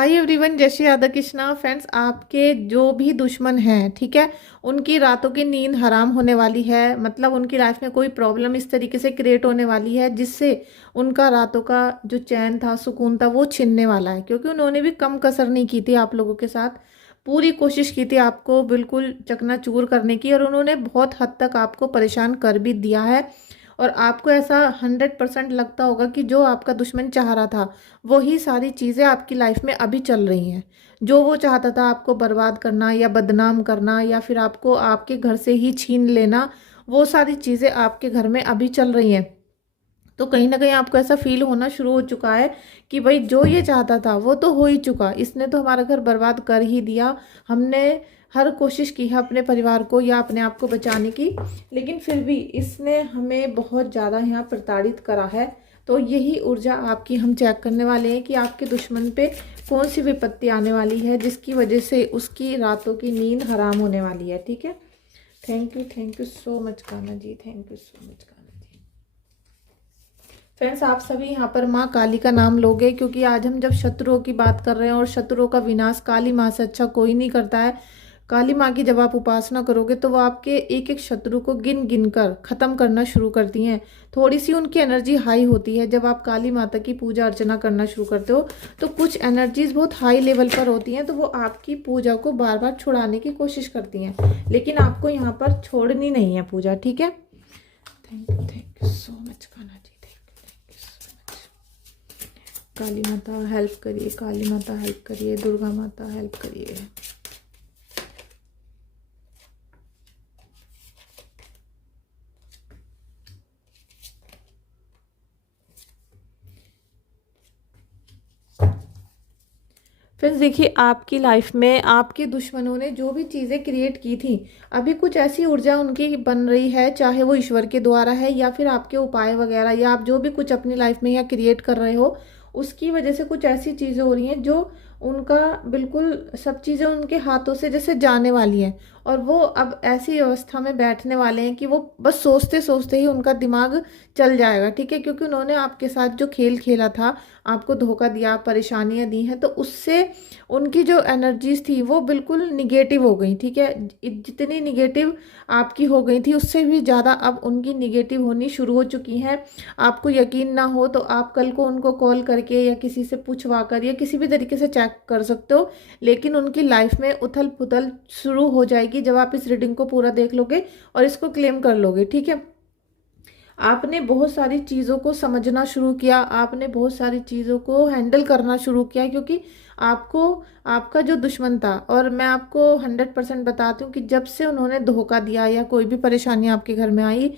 Hi everyone, जय Shri Radha Krishna. Friends, आपके जो भी दुश्मन हैं, ठीक है, उनकी रातों की नींद हराम होने वाली है। मतलब उनकी लाइफ में कोई प्रॉब्लम इस तरीके से क्रिएट होने वाली है जिससे उनका रातों का जो चैन था, सुकून था, वो छिनने वाला है। क्योंकि उन्होंने भी कम कसर नहीं की थी आप लोगों के साथ। पूरी कोशिश की थी आपको बिल्कुल चकनाचूर करने की, और उन्होंने बहुत हद तक आपको परेशान कर भी दिया है। और आपको ऐसा 100% लगता होगा कि जो आपका दुश्मन चाह रहा था वही सारी चीज़ें आपकी लाइफ में अभी चल रही हैं। जो वो चाहता था आपको बर्बाद करना या बदनाम करना या फिर आपको आपके घर से ही छीन लेना, वो सारी चीज़ें आपके घर में अभी चल रही हैं। तो कहीं ना कहीं आपको ऐसा फील होना शुरू हो चुका है कि भाई जो ये चाहता था वो तो हो ही चुका, इसने तो हमारा घर बर्बाद कर ही दिया। हमने हर कोशिश की है अपने परिवार को या अपने आप को बचाने की, लेकिन फिर भी इसने हमें बहुत ज़्यादा यहाँ प्रताड़ित करा है। तो यही ऊर्जा आपकी हम चेक करने वाले हैं कि आपके दुश्मन पे कौन सी विपत्ति आने वाली है जिसकी वजह से उसकी रातों की नींद हराम होने वाली है। ठीक है, thank you so much Kanha ji, thank you so much Kanha ji. Friends, आप सभी यहाँ पर माँ काली का नाम लोगे, क्योंकि आज हम जब शत्रुओं की बात कर रहे हैं और शत्रुओं का विनाश काली माँ से अच्छा कोई नहीं करता है। काली माँ की जब आप उपासना करोगे तो वो आपके एक एक शत्रु को गिन गिन कर खत्म करना शुरू करती हैं। थोड़ी सी उनकी एनर्जी हाई होती है जब आप काली माता की पूजा अर्चना करना शुरू करते हो, तो कुछ एनर्जीज बहुत हाई लेवल पर होती हैं, तो वो आपकी पूजा को बार बार छुड़ाने की कोशिश करती हैं, लेकिन आपको यहाँ पर छोड़नी नहीं है पूजा। ठीक है, thank you so much Kanha ji, thank you so much. Kali Mata help करिए, काली माता हेल्प करिए, दुर्गा माता हेल्प करिए। फ्रेंड्स, देखिए, आपकी लाइफ में आपके दुश्मनों ने जो भी चीज़ें क्रिएट की थी, अभी कुछ ऐसी ऊर्जा उनकी बन रही है, चाहे वो ईश्वर के द्वारा है या फिर आपके उपाय वगैरह, या आप जो भी कुछ अपनी लाइफ में या क्रिएट कर रहे हो उसकी वजह से कुछ ऐसी चीज़ें हो रही हैं जो उनका बिल्कुल सब चीज़ें उनके हाथों से जैसे जाने वाली हैं। और वो अब ऐसी अवस्था में बैठने वाले हैं कि वो बस सोचते सोचते ही उनका दिमाग चल जाएगा। ठीक है, क्योंकि उन्होंने आपके साथ जो खेल खेला था, आपको धोखा दिया, परेशानियां दी हैं, तो उससे उनकी जो एनर्जीज थी वो बिल्कुल निगेटिव हो गई। ठीक है, जितनी निगेटिव आपकी हो गई थी उससे भी ज़्यादा अब उनकी निगेटिव होनी शुरू हो चुकी हैं। आपको यकीन ना हो तो आप कल को उनको कॉल करके या किसी से पूछवा कर या किसी भी तरीके से चेक कर सकते हो, लेकिन उनकी लाइफ में उथल पुथल शुरू हो जाएगी जब आप इस रीडिंग को पूरा देख लोगे और इसको क्लेम कर लोगे। ठीक है, आपने बहुत सारी चीज़ों को समझना शुरू किया, आपने बहुत सारी चीज़ों को हैंडल करना शुरू किया, क्योंकि आपको आपका जो दुश्मन था, और मैं आपको 100% बताती हूँ कि जब से उन्होंने धोखा दिया या कोई भी परेशानी आपके घर में आई,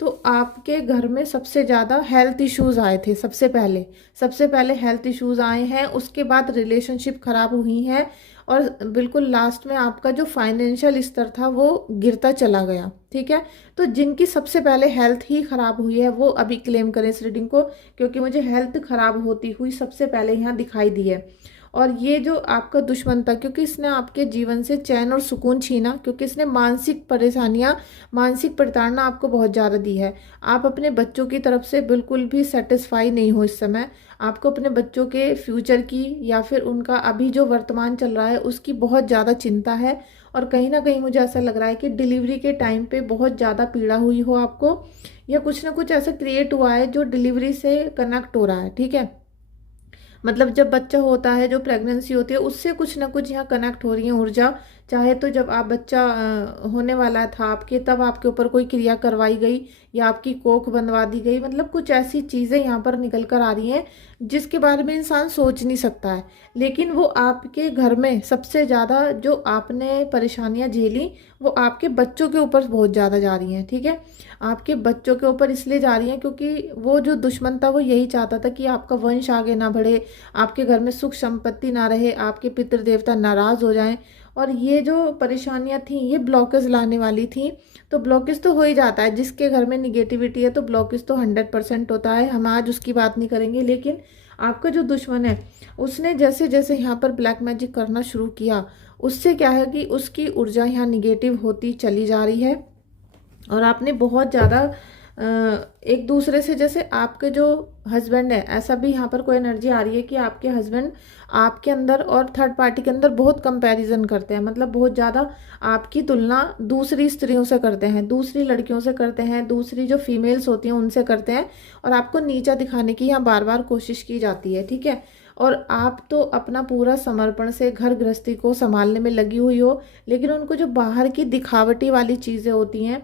तो आपके घर में सबसे ज़्यादा हेल्थ इश्यूज आए थे। सबसे पहले हेल्थ इश्यूज आए हैं, उसके बाद रिलेशनशिप खराब हुई है, और बिल्कुल लास्ट में आपका जो फाइनेंशियल स्तर था वो गिरता चला गया। ठीक है, तो जिनकी सबसे पहले हेल्थ ही खराब हुई है वो अभी क्लेम करें इस रीडिंग को, क्योंकि मुझे हेल्थ खराब होती हुई सबसे पहले यहाँ दिखाई दी है। और ये जो आपका दुश्मन था, क्योंकि इसने आपके जीवन से चैन और सुकून छीना, क्योंकि इसने मानसिक परेशानियां, मानसिक प्रताड़ना आपको बहुत ज़्यादा दी है। आप अपने बच्चों की तरफ से बिल्कुल भी सेटिस्फाई नहीं हो इस समय। आपको अपने बच्चों के फ्यूचर की या फिर उनका अभी जो वर्तमान चल रहा है उसकी बहुत ज़्यादा चिंता है। और कहीं ना कहीं मुझे ऐसा लग रहा है कि डिलीवरी के टाइम पे बहुत ज़्यादा पीड़ा हुई हो आपको, या कुछ ना कुछ ऐसा क्रिएट हुआ है जो डिलीवरी से कनेक्ट हो रहा है। ठीक है, मतलब जब बच्चा होता है, जो प्रेगनेंसी होती है, उससे कुछ ना कुछ यहाँ कनेक्ट हो रही है ऊर्जा। चाहे तो जब आप बच्चा होने वाला था आपके, तब आपके ऊपर कोई क्रिया करवाई गई या आपकी कोख बंधवा दी गई। मतलब कुछ ऐसी चीज़ें यहाँ पर निकल कर आ रही हैं जिसके बारे में इंसान सोच नहीं सकता है, लेकिन वो आपके घर में सबसे ज़्यादा जो आपने परेशानियाँ झेली वो आपके बच्चों के ऊपर बहुत ज़्यादा जा रही हैं। ठीक है, आपके बच्चों के ऊपर इसलिए जा रही हैं क्योंकि वो जो दुश्मन था वो यही चाहता था कि आपका वंश आगे ना बढ़े, आपके घर में सुख संपत्ति ना रहे, आपके पितृ देवता नाराज हो जाएं। और ये जो परेशानियां थी ये ब्लॉकेज लाने वाली थी। तो ब्लॉकेज तो हो ही जाता है, जिसके घर में निगेटिविटी है तो ब्लॉकेज तो 100% होता है, हम आज उसकी बात नहीं करेंगे। लेकिन आपका जो दुश्मन है उसने जैसे जैसे यहाँ पर ब्लैक मैजिक करना शुरू किया, उससे क्या है कि उसकी ऊर्जा यहाँ निगेटिव होती चली जा रही है। और आपने बहुत ज़्यादा एक दूसरे से, जैसे आपके जो हस्बैंड है, ऐसा भी यहाँ पर कोई एनर्जी आ रही है कि आपके हस्बैंड आपके अंदर और थर्ड पार्टी के अंदर बहुत कंपैरिजन करते हैं, मतलब बहुत ज़्यादा आपकी तुलना दूसरी स्त्रियों से करते हैं, दूसरी लड़कियों से करते हैं, दूसरी जो फीमेल्स होती हैं उनसे करते हैं, और आपको नीचा दिखाने की यहाँ बार बार कोशिश की जाती है, ठीक है। और आप तो अपना पूरा समर्पण से घर गृहस्थी को संभालने में लगी हुई हो, लेकिन उनको जो बाहर की दिखावटी वाली चीज़ें होती हैं,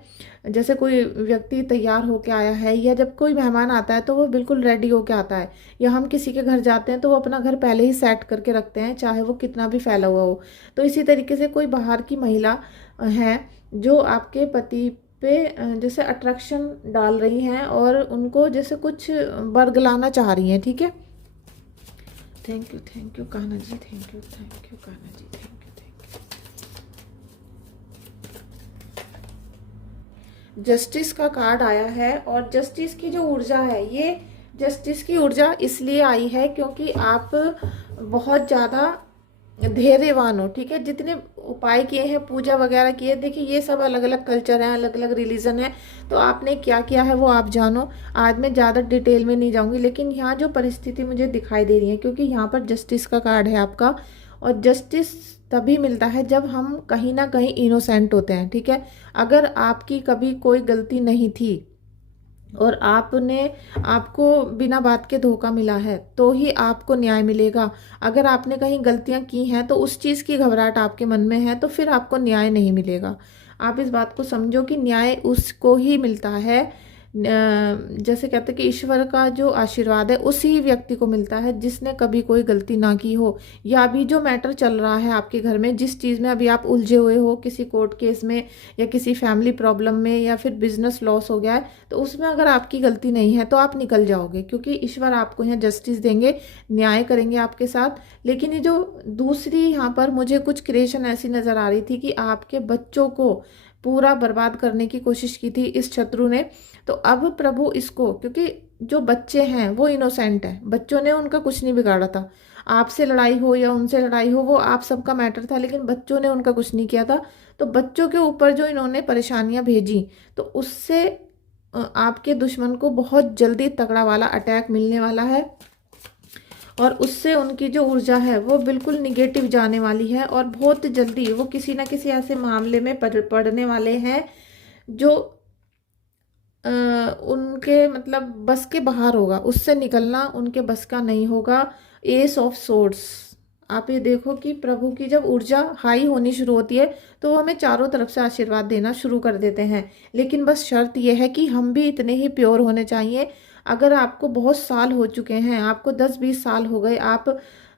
जैसे कोई व्यक्ति तैयार होके आया है, या जब कोई मेहमान आता है तो वो बिल्कुल रेडी होके आता है, या हम किसी के घर जाते हैं तो वो अपना घर पहले ही सेट करके रखते हैं, चाहे वो कितना भी फैला हुआ हो। तो इसी तरीके से कोई बाहर की महिला है जो आपके पति पे जैसे अट्रैक्शन डाल रही हैं और उनको जैसे कुछ बरगलाना चाह रही हैं, ठीक है। Thank you Kanha ji, thank you Kanha ji, thank you. Justice का कार्ड आया है, और जस्टिस की जो ऊर्जा है, ये जस्टिस की ऊर्जा इसलिए आई है क्योंकि आप बहुत ज़्यादा धैर्यवान हो, ठीक है। जितने उपाय किए हैं, पूजा वगैरह किए, देखिए ये सब अलग अलग कल्चर हैं, अलग अलग रिलीजन है, तो आपने क्या किया है वो आप जानो। आज मैं ज़्यादा डिटेल में नहीं जाऊंगी, लेकिन यहाँ जो परिस्थिति मुझे दिखाई दे रही है, क्योंकि यहाँ पर जस्टिस का कार्ड है आपका, और जस्टिस तभी मिलता है जब हम कहीं ना कहीं इनोसेंट होते हैं, ठीक है। अगर आपकी कभी कोई गलती नहीं थी और आपको बिना बात के धोखा मिला है, तो ही आपको न्याय मिलेगा। अगर आपने कहीं गलतियां की हैं तो उस चीज़ की घबराहट आपके मन में है, तो फिर आपको न्याय नहीं मिलेगा। आप इस बात को समझो कि न्याय उसको ही मिलता है, जैसे कहते हैं कि ईश्वर का जो आशीर्वाद है उसी व्यक्ति को मिलता है जिसने कभी कोई गलती ना की हो। या अभी जो मैटर चल रहा है आपके घर में, जिस चीज़ में अभी आप उलझे हुए हो, किसी कोर्ट केस में या किसी फैमिली प्रॉब्लम में, या फिर बिजनेस लॉस हो गया है, तो उसमें अगर आपकी गलती नहीं है तो आप निकल जाओगे, क्योंकि ईश्वर आपको यहाँ जस्टिस देंगे, न्याय करेंगे आपके साथ। लेकिन ये जो दूसरी यहाँ पर मुझे कुछ क्रिएशन ऐसी नज़र आ रही थी कि आपके बच्चों को पूरा बर्बाद करने की कोशिश की थी इस शत्रु ने। तो अब प्रभु इसको, क्योंकि जो बच्चे हैं वो इनोसेंट है, बच्चों ने उनका कुछ नहीं बिगाड़ा था, आपसे लड़ाई हो या उनसे लड़ाई हो वो आप सबका मैटर था, लेकिन बच्चों ने उनका कुछ नहीं किया था। तो बच्चों के ऊपर जो इन्होंने परेशानियां भेजी, तो उससे आपके दुश्मन को बहुत जल्दी तगड़ा वाला अटैक मिलने वाला है, और उससे उनकी जो ऊर्जा है वो बिल्कुल निगेटिव जाने वाली है, और बहुत जल्दी वो किसी ना किसी ऐसे मामले में पड़ने वाले हैं जो उनके मतलब बस के बाहर होगा, उससे निकलना उनके बस का नहीं होगा। एस ऑफ सोर्ड्स, आप ये देखो कि प्रभु की जब ऊर्जा हाई होनी शुरू होती है तो वो हमें चारों तरफ से आशीर्वाद देना शुरू कर देते हैं, लेकिन बस शर्त यह है कि हम भी इतने ही प्योर होने चाहिए। अगर आपको बहुत साल हो चुके हैं, आपको 10-20 साल हो गए, आप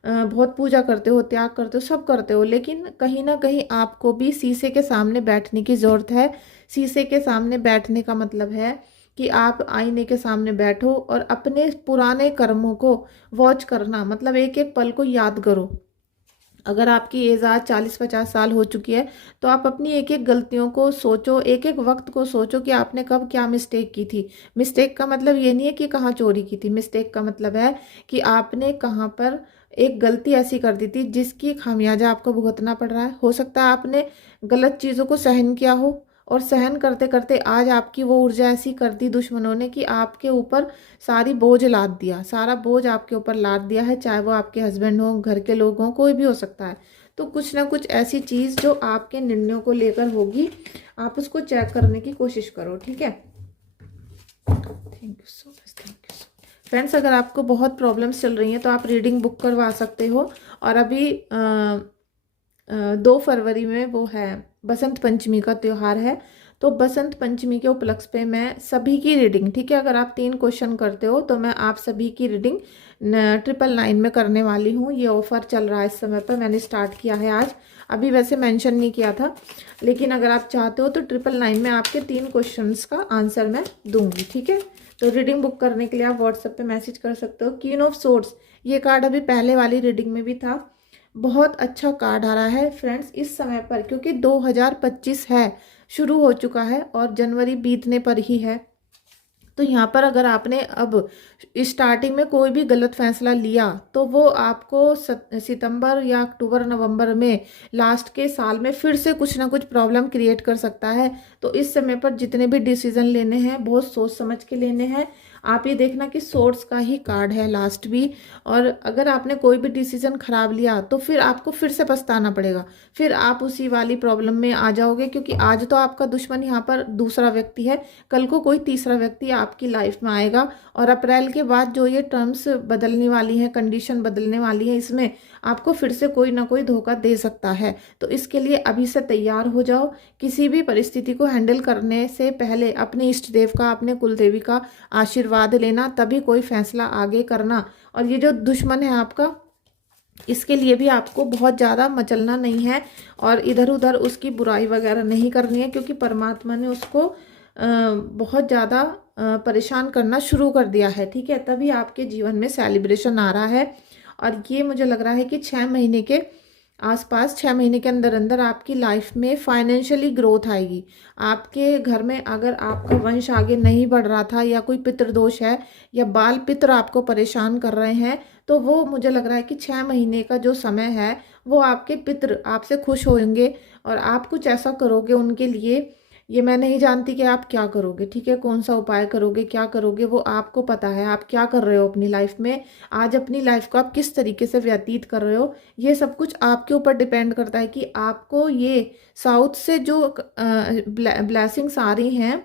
बहुत पूजा करते हो, त्याग करते हो, सब करते हो, लेकिन कहीं ना कहीं आपको भी शीशे के सामने बैठने की ज़रूरत है। शीशे के सामने बैठने का मतलब है कि आप आईने के सामने बैठो और अपने पुराने कर्मों को वॉच करना, मतलब एक एक पल को याद करो। अगर आपकी एज आज 40-50 साल हो चुकी है तो आप अपनी एक एक गलतियों को सोचो, एक एक वक्त को सोचो कि आपने कब क्या मिस्टेक की थी। मिस्टेक का मतलब ये नहीं है कि कहाँ चोरी की थी, मिस्टेक का मतलब है कि आपने कहाँ पर एक गलती ऐसी कर दी थी जिसकी खामियाजा आपको भुगतना पड़ रहा है। हो सकता है आपने गलत चीज़ों को सहन किया हो, और सहन करते करते आज आपकी वो ऊर्जा ऐसी कर दी दुश्मनों ने कि आपके ऊपर सारी बोझ लाद दिया, सारा बोझ आपके ऊपर लाद दिया है, चाहे वो आपके हस्बैंड हो, घर के लोग हों, कोई भी हो सकता है। तो कुछ ना कुछ ऐसी चीज़ जो आपके निर्णयों को लेकर होगी, आप उसको चेक करने की कोशिश करो, ठीक है। Thank you so much, thank you so much friends. अगर आपको बहुत प्रॉब्लम्स चल रही हैं तो आप रीडिंग बुक करवा सकते हो, और अभी 2 फरवरी में वो है बसंत पंचमी का त्यौहार है, तो बसंत पंचमी के उपलक्ष्य पे मैं सभी की रीडिंग, ठीक है, अगर आप 3 क्वेश्चन करते हो तो मैं आप सभी की रीडिंग 999 में करने वाली हूँ। ये ऑफर चल रहा है इस समय पर, मैंने स्टार्ट किया है आज, अभी वैसे मेंशन नहीं किया था, लेकिन अगर आप चाहते हो तो 999 में आपके 3 क्वेश्चंस का आंसर मैं दूंगी, ठीक है। तो रीडिंग बुक करने के लिए आप व्हाट्सएप पे मैसेज कर सकते हो। क्वीन ऑफ सोर्ड्स, ये कार्ड अभी पहले वाली रीडिंग में भी था, बहुत अच्छा कार्ड आ रहा है फ्रेंड्स इस समय पर, क्योंकि 2025 है, शुरू हो चुका है और जनवरी बीतने पर ही है। तो यहाँ पर अगर आपने अब स्टार्टिंग में कोई भी गलत फैसला लिया तो वो आपको सितंबर या अक्टूबर नवंबर में लास्ट के साल में फिर से कुछ ना कुछ प्रॉब्लम क्रिएट कर सकता है। तो इस समय पर जितने भी डिसीजन लेने हैं बहुत सोच समझ के लेने हैं। आप ये देखना कि सोर्स का ही कार्ड है लास्ट भी, और अगर आपने कोई भी डिसीजन खराब लिया तो फिर आपको फिर से पछताना पड़ेगा, फिर आप उसी वाली प्रॉब्लम में आ जाओगे, क्योंकि आज तो आपका दुश्मन यहाँ पर दूसरा व्यक्ति है, कल को कोई तीसरा व्यक्ति आपकी लाइफ में आएगा। और अप्रैल के बाद जो ये टर्म्स बदलने वाली हैं, कंडीशन बदलने वाली है, इसमें आपको फिर से कोई ना कोई धोखा दे सकता है। तो इसके लिए अभी से तैयार हो जाओ। किसी भी परिस्थिति को हैंडल करने से पहले अपने इष्ट देव का, अपने कुल देवी का आशीर्वाद लेना, तभी कोई फैसला आगे करना। और ये जो दुश्मन है आपका, इसके लिए भी आपको बहुत ज़्यादा मचलना नहीं है और इधर उधर उसकी बुराई वगैरह नहीं करनी है, क्योंकि परमात्मा ने उसको बहुत ज़्यादा परेशान करना शुरू कर दिया है। ठीक है, तभी आपके जीवन में सेलिब्रेशन आ रहा है। और ये मुझे लग रहा है कि 6 महीने के आसपास, 6 महीने के अंदर अंदर आपकी लाइफ में फाइनेंशियली ग्रोथ आएगी। आपके घर में अगर आपका वंश आगे नहीं बढ़ रहा था, या कोई पितृदोष है, या बाल पितृ आपको परेशान कर रहे हैं, तो वो मुझे लग रहा है कि 6 महीने का जो समय है वो आपके पितृ आपसे खुश होंगे और आप कुछ ऐसा करोगे उनके लिए। ये मैं नहीं जानती कि आप क्या करोगे, ठीक है, कौन सा उपाय करोगे, क्या करोगे, वो आपको पता है। आप क्या कर रहे हो अपनी लाइफ में, आज अपनी लाइफ को आप किस तरीके से व्यतीत कर रहे हो, ये सब कुछ आपके ऊपर डिपेंड करता है कि आपको ये साउथ से जो ब्लेसिंग्स आ रही हैं,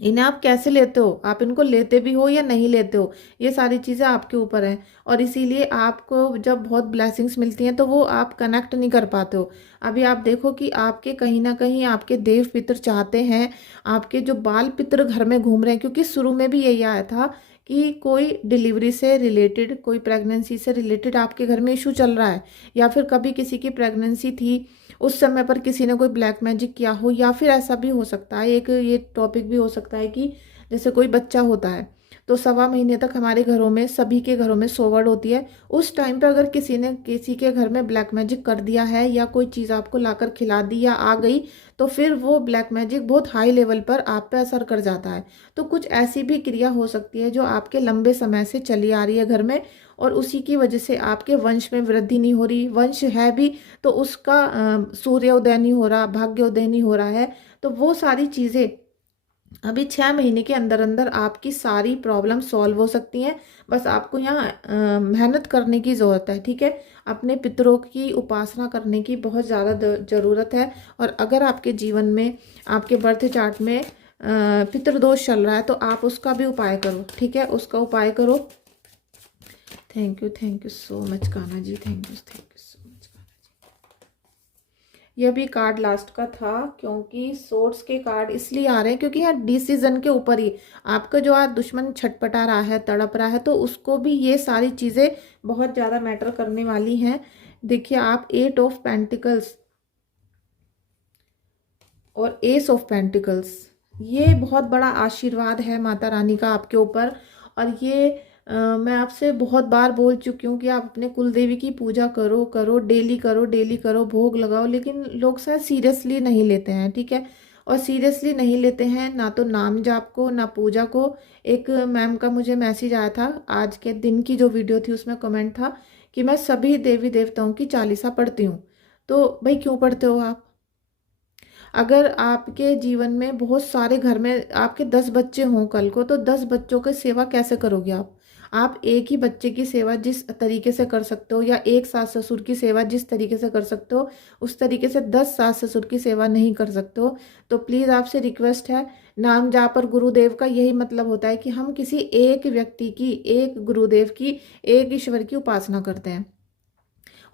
इन्हें आप कैसे लेते हो, आप इनको लेते भी हो या नहीं लेते हो, ये सारी चीज़ें आपके ऊपर हैं। और इसीलिए आपको जब बहुत ब्लेसिंग्स मिलती हैं तो वो आप कनेक्ट नहीं कर पाते हो। अभी आप देखो कि आपके कहीं ना कहीं आपके देव पितर चाहते हैं, आपके जो बाल पितर घर में घूम रहे हैं, क्योंकि शुरू में भी यही आया था कि कोई डिलीवरी से रिलेटेड, कोई प्रेगनेंसी से रिलेटेड आपके घर में इशू चल रहा है, या फिर कभी किसी की प्रेगनेंसी थी, उस समय पर किसी ने कोई ब्लैक मैजिक किया हो, या फिर ऐसा भी हो सकता है, एक ये टॉपिक भी हो सकता है कि जैसे कोई बच्चा होता है तो 1.25 महीने तक हमारे घरों में, सभी के घरों में सोवड़ होती है। उस टाइम पर अगर किसी ने किसी के घर में ब्लैक मैजिक कर दिया है, या कोई चीज़ आपको लाकर खिला दी या आ गई, तो फिर वो ब्लैक मैजिक बहुत हाई लेवल पर आप पे असर कर जाता है। तो कुछ ऐसी भी क्रिया हो सकती है जो आपके लंबे समय से चली आ रही है घर में, और उसी की वजह से आपके वंश में वृद्धि नहीं हो रही। वंश है भी तो उसका सूर्योदय नहीं हो रहा, भाग्योदय नहीं हो रहा है। तो वो सारी चीज़ें अभी 6 महीने के अंदर अंदर आपकी सारी प्रॉब्लम सॉल्व हो सकती हैं। बस आपको यहाँ मेहनत करने की ज़रूरत है, ठीक है, अपने पितरों की उपासना करने की बहुत ज़्यादा ज़रूरत है। और अगर आपके जीवन में, आपके बर्थ चार्ट में पितृदोष चल रहा है तो आप उसका भी उपाय करो, ठीक है, उसका उपाय करो। Thank you so much Kanha ji, thank you so much Kanha ji. यह भी कार्ड लास्ट का था, क्योंकि सोर्स के कार्ड इसलिए आ रहे हैं क्योंकि यहाँ डिसीजन के ऊपर ही आपका जो आज दुश्मन छटपटा रहा है, तड़प रहा है, तो उसको भी ये सारी चीज़ें बहुत ज़्यादा मैटर करने वाली हैं। देखिए आप 8 ऑफ पेंटिकल्स और एस ऑफ पेंटिकल्स, ये बहुत बड़ा आशीर्वाद है माता रानी का आपके ऊपर। और ये मैं आपसे बहुत बार बोल चुकी हूँ कि आप अपने कुल देवी की पूजा करो करो, डेली करो, डेली करो, भोग लगाओ, लेकिन लोग शायद सीरियसली नहीं लेते हैं, ठीक है, और सीरियसली नहीं लेते हैं ना तो नाम जाप को, ना पूजा को। एक मैम का मुझे मैसेज आया था, आज के दिन की जो वीडियो थी उसमें कमेंट था कि मैं सभी देवी देवताओं की चालीसा पढ़ती हूँ। तो भाई क्यों पढ़ते हो आप? अगर आपके जीवन में बहुत सारे, घर में आपके 10 बच्चे हों कल को, तो 10 बच्चों की सेवा कैसे करोगे आप एक ही बच्चे की सेवा जिस तरीके से कर सकते हो, या एक सास ससुर की सेवा जिस तरीके से कर सकते हो, उस तरीके से 10 सास ससुर की सेवा नहीं कर सकते हो। तो प्लीज़ आपसे रिक्वेस्ट है, नाम जाप पर गुरुदेव का यही मतलब होता है कि हम किसी एक व्यक्ति की, एक गुरुदेव की, एक ईश्वर की उपासना करते हैं।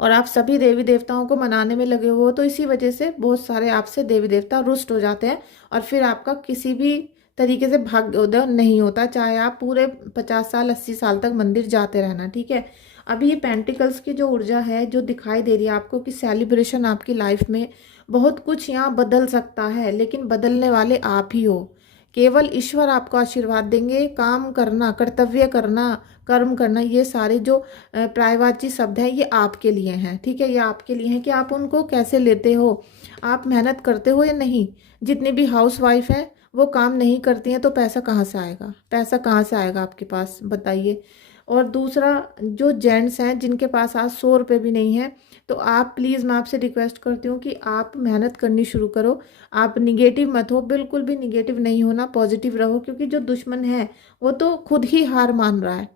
और आप सभी देवी देवताओं को मनाने में लगे हो, तो इसी वजह से बहुत सारे आपसे देवी देवता रुष्ट हो जाते हैं, और फिर आपका किसी भी तरीके से भाग्योदय नहीं होता, चाहे आप पूरे 50 साल 80 साल तक मंदिर जाते रहना, ठीक है। अभी ये पेंटिकल्स की जो ऊर्जा है जो दिखाई दे रही है आपको, कि सेलिब्रेशन आपकी लाइफ में, बहुत कुछ यहाँ बदल सकता है, लेकिन बदलने वाले आप ही हो। केवल ईश्वर आपको आशीर्वाद देंगे। काम करना, कर्तव्य करना, कर्म करना, ये सारे जो पर्यायवाची शब्द हैं ये आपके लिए हैं, ठीक है, ये आपके लिए हैं कि आप उनको कैसे लेते हो, आप मेहनत करते हो या नहीं। जितनी भी हाउस वाइफ है वो काम नहीं करती हैं तो पैसा कहाँ से आएगा, पैसा कहाँ से आएगा आपके पास, बताइए। और दूसरा, जो जेंट्स हैं जिनके पास आज 100 रुपये भी नहीं है, तो आप प्लीज़, मैं आपसे रिक्वेस्ट करती हूँ कि आप मेहनत करनी शुरू करो। आप निगेटिव मत हो, बिल्कुल भी निगेटिव नहीं होना, पॉजिटिव रहो, क्योंकि जो दुश्मन है वो तो खुद ही हार मान रहा है,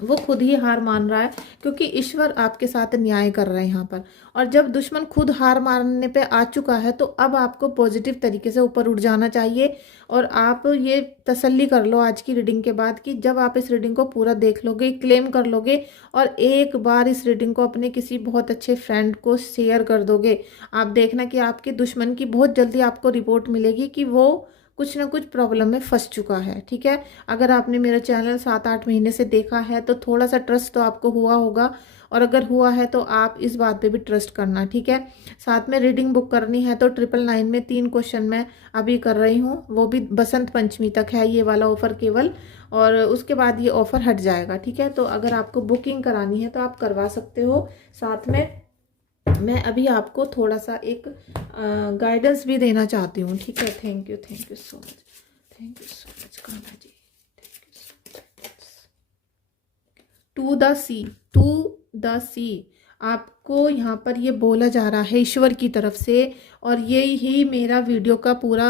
वो खुद ही हार मान रहा है, क्योंकि ईश्वर आपके साथ न्याय कर रहे हैं यहाँ पर। और जब दुश्मन खुद हार मानने पे आ चुका है तो अब आपको पॉजिटिव तरीके से ऊपर उठ जाना चाहिए। और आप ये तसल्ली कर लो आज की रीडिंग के बाद कि जब आप इस रीडिंग को पूरा देख लोगे, क्लेम कर लोगे, और एक बार इस रीडिंग को अपने किसी बहुत अच्छे फ्रेंड को शेयर कर दोगे, आप देखना कि आपके दुश्मन की बहुत जल्दी आपको रिपोर्ट मिलेगी कि वो कुछ ना कुछ प्रॉब्लम में फंस चुका है। ठीक है, अगर आपने मेरा चैनल 7-8 महीने से देखा है तो थोड़ा सा ट्रस्ट तो आपको हुआ होगा, और अगर हुआ है तो आप इस बात पे भी ट्रस्ट करना। ठीक है, साथ में रीडिंग बुक करनी है तो 999 में 3 क्वेश्चन मैं अभी कर रही हूँ, वो भी बसंत पंचमी तक है ये वाला ऑफ़र केवल, और उसके बाद ये ऑफ़र हट जाएगा। ठीक है, तो अगर आपको बुकिंग करानी है तो आप करवा सकते हो। साथ में मैं अभी आपको थोड़ा सा एक गाइडेंस भी देना चाहती हूँ। ठीक है, thank you so much, thank you so much Kanha ji, thank you so much. टू द सी आपको यहाँ पर ये बोला जा रहा है ईश्वर की तरफ से, और ये ही मेरा वीडियो का पूरा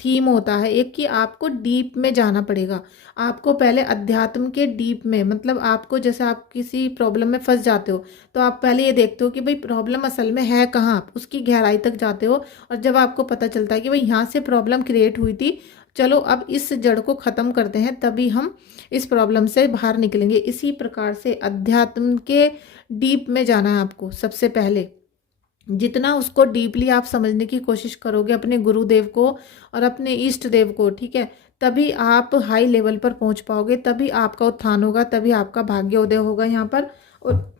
थीम होता है एक, कि आपको डीप में जाना पड़ेगा। आपको पहले अध्यात्म के डीप में, मतलब आपको, जैसे आप किसी प्रॉब्लम में फंस जाते हो तो आप पहले ये देखते हो कि भाई प्रॉब्लम असल में है कहाँ, आप उसकी गहराई तक जाते हो, और जब आपको पता चलता है कि भाई यहाँ से प्रॉब्लम क्रिएट हुई थी, चलो अब इस जड़ को ख़त्म करते हैं, तभी हम इस प्रॉब्लम से बाहर निकलेंगे। इसी प्रकार से अध्यात्म के डीप में जाना है आपको सबसे पहले। जितना उसको डीपली आप समझने की कोशिश करोगे, अपने गुरुदेव को और अपने इष्ट देव को, ठीक है, तभी आप हाई लेवल पर पहुंच पाओगे, तभी आपका उत्थान होगा, तभी आपका भाग्योदय होगा यहाँ पर। और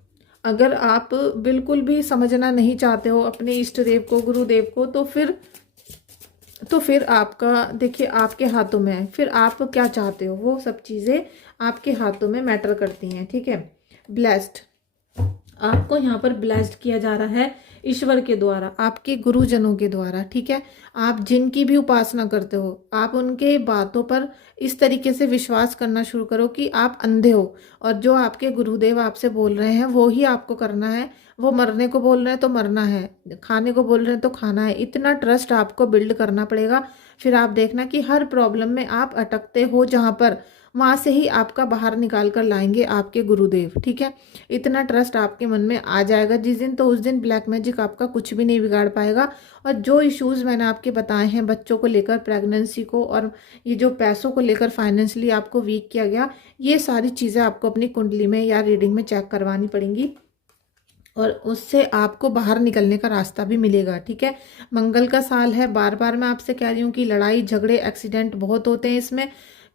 अगर आप बिल्कुल भी समझना नहीं चाहते हो अपने इष्ट देव को, गुरुदेव को, तो फिर आपका, देखिए, आपके हाथों में है, फिर आप क्या चाहते हो, वो सब चीज़ें आपके हाथों में मैटर करती हैं। ठीक है, ब्लेस्ड, आपको यहाँ पर ब्लेस्ड किया जा रहा है ईश्वर के द्वारा, आपके गुरुजनों के द्वारा। ठीक है, आप जिनकी भी उपासना करते हो, आप उनके बातों पर इस तरीके से विश्वास करना शुरू करो कि आप अंधे हो, और जो आपके गुरुदेव आपसे बोल रहे हैं वो ही आपको करना है। वो मरने को बोल रहे हैं तो मरना है, खाने को बोल रहे हैं तो खाना है। इतना ट्रस्ट आपको बिल्ड करना पड़ेगा। फिर आप देखना कि हर प्रॉब्लम में आप अटकते हो जहाँ पर, वहाँ से ही आपका बाहर निकाल कर लाएंगे आपके गुरुदेव। ठीक है, इतना ट्रस्ट आपके मन में आ जाएगा जिस दिन, तो उस दिन ब्लैक मैजिक आपका कुछ भी नहीं बिगाड़ पाएगा। और जो इश्यूज़ मैंने आपके बताए हैं, बच्चों को लेकर, प्रेगनेंसी को, और ये जो पैसों को लेकर फाइनेंशियली आपको वीक किया गया, ये सारी चीज़ें आपको अपनी कुंडली में या रीडिंग में चेक करवानी पड़ेंगी, और उससे आपको बाहर निकलने का रास्ता भी मिलेगा। ठीक है, मंगल का साल है, बार बार मैं आपसे कह रही हूँ कि लड़ाई झगड़े एक्सीडेंट बहुत होते हैं इसमें,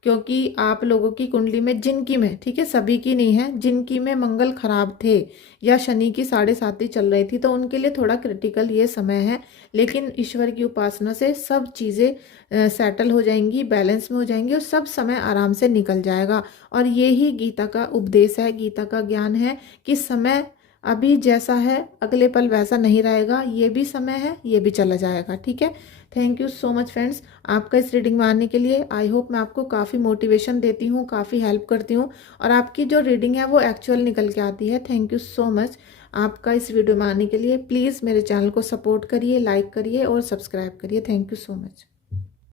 क्योंकि आप लोगों की कुंडली में, जिनकी में, ठीक है, सभी की नहीं है, जिनकी में मंगल खराब थे या शनि की 7.5 चल रही थी, तो उनके लिए थोड़ा क्रिटिकल ये समय है। लेकिन ईश्वर की उपासना से सब चीज़ें सेटल हो जाएंगी, बैलेंस में हो जाएंगी, और सब समय आराम से निकल जाएगा। और ये ही गीता का उपदेश है, गीता का ज्ञान है कि समय अभी जैसा है अगले पल वैसा नहीं रहेगा, ये भी समय है, ये भी चला जाएगा। ठीक है, thank you so much friends, आपका इस रीडिंग में आने के लिए। आई होप मैं आपको काफ़ी मोटिवेशन देती हूँ, काफ़ी हेल्प करती हूँ, और आपकी जो रीडिंग है वो एक्चुअल निकल के आती है। थैंक यू सो मच आपका इस वीडियो में आने के लिए। प्लीज़ मेरे चैनल को सपोर्ट करिए, लाइक करिए और सब्सक्राइब करिए। Thank you so much.